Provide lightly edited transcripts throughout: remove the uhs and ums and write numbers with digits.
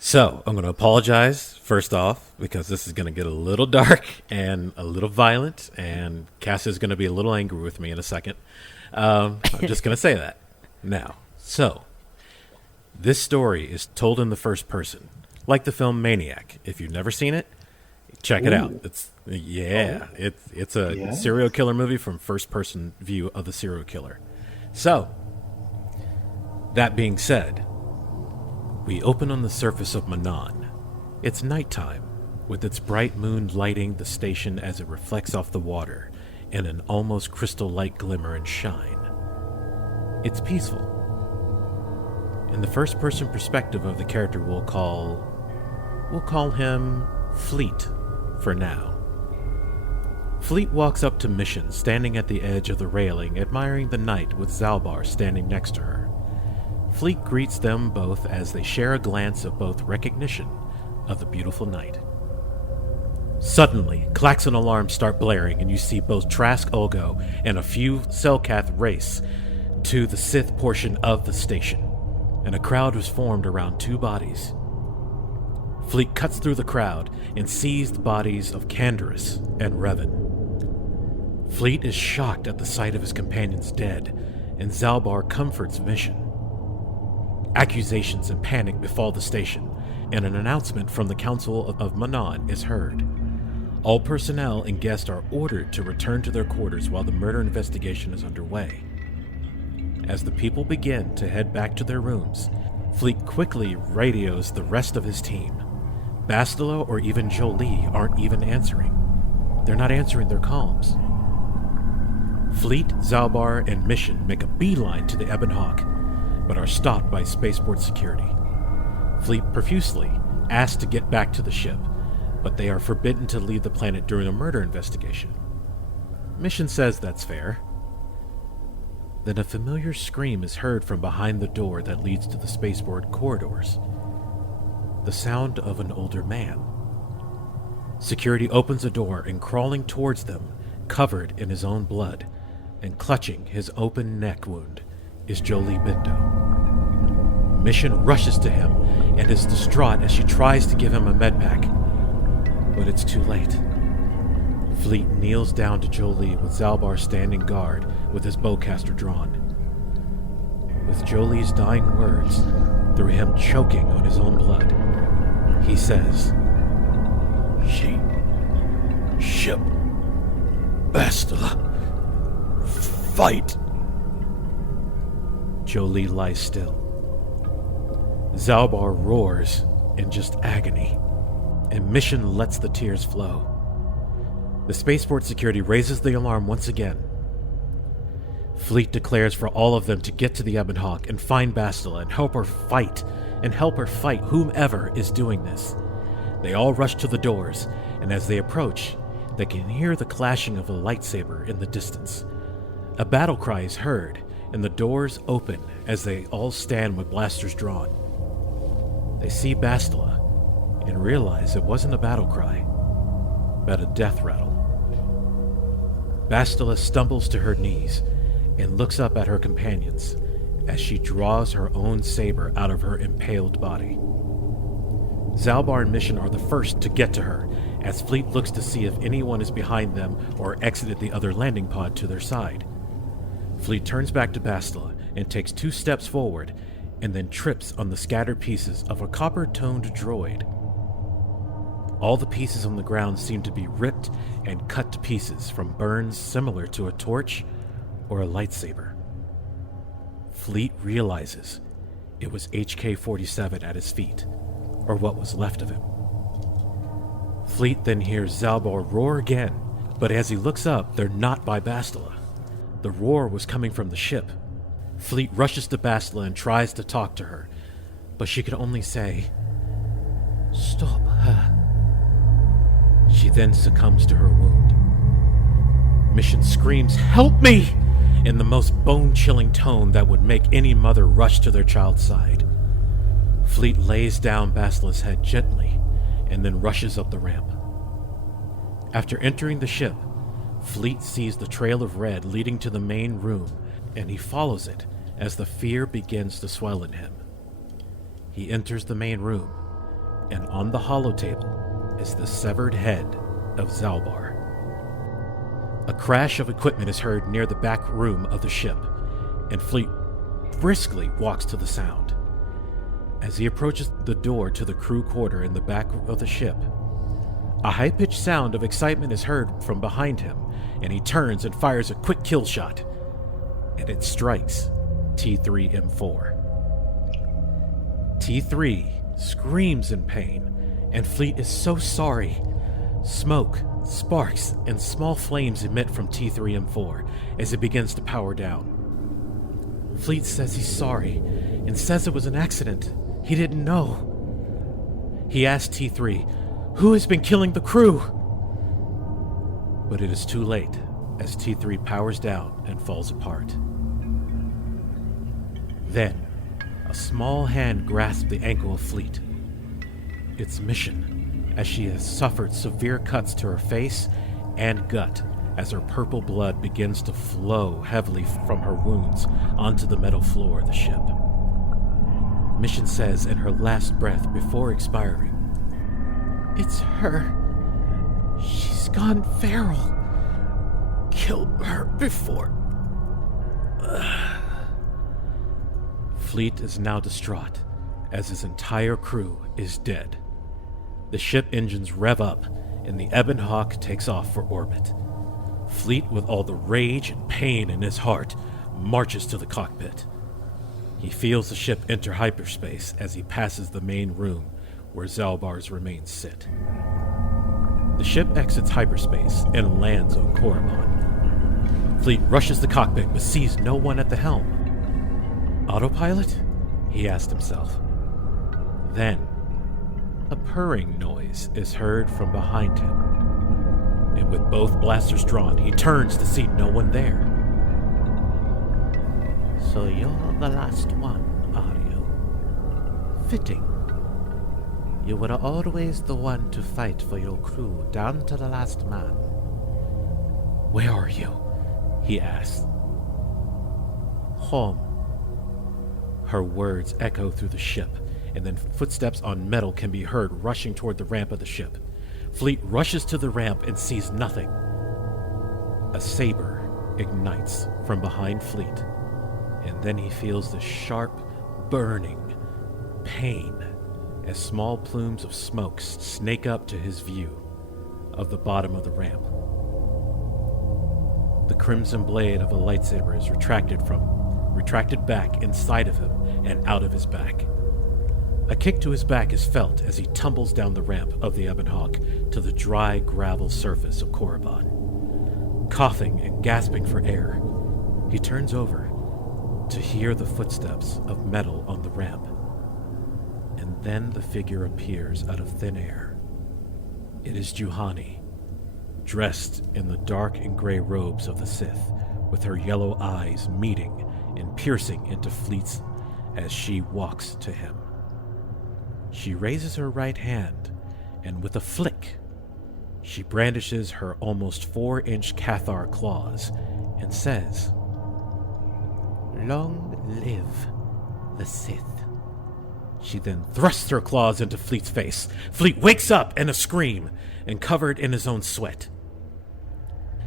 So, I'm going to apologize first off because this is going to get a little dark and a little violent, and Cass is going to be a little angry with me in a second. I'm just going to say that now. So, this story is told in the first person, like the film Maniac. If you've never seen it, check it out. It's a serial killer movie from first person view of the serial killer. So, that being said, we open on the surface of Manon. It's nighttime, with its bright moon lighting the station as it reflects off the water in an almost crystal-like glimmer and shine. It's peaceful. In the first-person perspective of the character we'll call him Fleet for now. Fleet walks up to Mission, standing at the edge of the railing, admiring the night with Zalbar standing next to her. Fleet greets them both as they share a glance of both recognition of the beautiful night. Suddenly, klaxon alarms start blaring, and you see both Trask Olgo and a few Selkath race to the Sith portion of the station, and a crowd was formed around two bodies. Fleet cuts through the crowd and sees the bodies of Canderous and Revan. Fleet is shocked at the sight of his companions dead, and Zalbar comforts Mission. Accusations and panic befall the station, and an announcement from the Council of Manon is heard. All personnel and guests are ordered to return to their quarters while the murder investigation is underway. As the people begin to head back to their rooms, Fleet quickly radios the rest of his team. Bastila or even Jolie aren't even answering. They're not answering their comms. Fleet, Zalbar, and Mission make a beeline to the Ebon Hawk, but are stopped by spaceport security. Fleet profusely asks to get back to the ship, but they are forbidden to leave the planet during a murder investigation. Mission says that's fair. Then a familiar scream is heard from behind the door that leads to the spaceport corridors. The sound of an older man. Security opens a door, and crawling towards them, covered in his own blood, and clutching his open neck wound, is Jolie Bindo. Mission rushes to him and is distraught as she tries to give him a medpack, but it's too late. Fleet kneels down to Jolie with Zalbar standing guard with his bowcaster drawn. With Jolie's dying words, through him choking on his own blood, he says, Ship, Bastila, fight. Jolie lies still. Zalbar roars in just agony, and Mission lets the tears flow. The spaceport security raises the alarm once again. Fleet declares for all of them to get to the Ebon Hawk and find Bastila and help her fight whomever is doing this. They all rush to the doors, and as they approach, they can hear the clashing of a lightsaber in the distance. A battle cry is heard, and the doors open as they all stand with blasters drawn. They see Bastila and realize it wasn't a battle cry, but a death rattle. Bastila stumbles to her knees and looks up at her companions as she draws her own saber out of her impaled body. Zalbar and Mission are the first to get to her, as Fleet looks to see if anyone is behind them or exited the other landing pod to their side. Fleet turns back to Bastila and takes 2 steps forward, and then trips on the scattered pieces of a copper-toned droid. All the pieces on the ground seem to be ripped and cut to pieces from burns similar to a torch or a lightsaber. Fleet realizes it was HK-47 at his feet, or what was left of him. Fleet then hears Zalbar roar again, but as he looks up, they're not by Bastila. The roar was coming from the ship. Fleet rushes to Bastila and tries to talk to her, but she could only say, "Stop her." She then succumbs to her wound. Mission screams, "Help me!" in the most bone-chilling tone that would make any mother rush to their child's side. Fleet lays down Basilisk's head gently and then rushes up the ramp. After entering the ship, Fleet sees the trail of red leading to the main room, and he follows it as the fear begins to swell in him. He enters the main room, and on the holotable is the severed head of Zalbar. A crash of equipment is heard near the back room of the ship, and Fleet briskly walks to the sound. As he approaches the door to the crew quarter in the back of the ship, a high-pitched sound of excitement is heard from behind him, and he turns and fires a quick kill shot, and it strikes T3M4. T3 screams in pain, and Fleet is so sorry. Smoke, sparks, and small flames emit from T3M4 as it begins to power down. Fleet says he's sorry, and says it was an accident. He didn't know. He asks T3, "Who has been killing the crew?" But it is too late, as T3 powers down and falls apart. Then, a small hand grasps the ankle of Fleet. It's Mission, as she has suffered severe cuts to her face and gut as her purple blood begins to flow heavily from her wounds onto the metal floor of the ship. Mission says in her last breath before expiring, "It's her. She's gone feral. Kill her before." Fleet is now distraught, as his entire crew is dead. The ship engines rev up, and the Ebon Hawk takes off for orbit. Fleet, with all the rage and pain in his heart, marches to the cockpit. He feels the ship enter hyperspace as he passes the main room where Zalbar's remains sit. The ship exits hyperspace and lands on Korriban. Fleet rushes the cockpit but sees no one at the helm. Autopilot? He asked himself. Then, a purring noise is heard from behind him, and with both blasters drawn, he turns to see no one there. "So you're the last one, are you? Fitting. You were always the one to fight for your crew, down to the last man." "Where are you?" he asked. "Home." Her words echo through the ship, and then footsteps on metal can be heard rushing toward the ramp of the ship. Fleet rushes to the ramp and sees nothing. A saber ignites from behind Fleet, and then he feels the sharp, burning pain as small plumes of smoke snake up to his view of the bottom of the ramp. The crimson blade of a lightsaber is retracted back inside of him and out of his back. A kick to his back is felt as he tumbles down the ramp of the Ebon Hawk to the dry gravel surface of Korriban. Coughing and gasping for air, he turns over to hear the footsteps of metal on the ramp. And then the figure appears out of thin air. It is Juhani, dressed in the dark and gray robes of the Sith, with her yellow eyes meeting and piercing into Fleet's as she walks to him. She raises her right hand, and with a flick, she brandishes her almost 4-inch Cathar claws and says, "Long live the Sith." She then thrusts her claws into Fleet's face. Fleet wakes up in a scream and covered in his own sweat.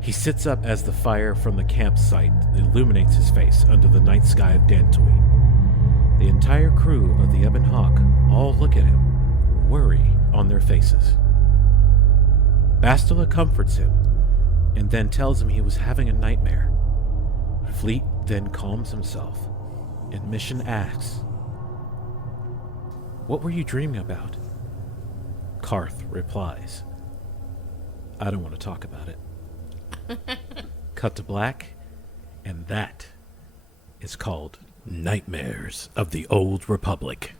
He sits up as the fire from the campsite illuminates his face under the night sky of Dantooine. The entire crew of the Ebon Hawk all look at him, worry on their faces. Bastila comforts him and then tells him he was having a nightmare. Fleet then calms himself, and Mission asks, "What were you dreaming about?" Karth replies, "I don't want to talk about it." Cut to black, and that is called Knightmares of the Old Republic.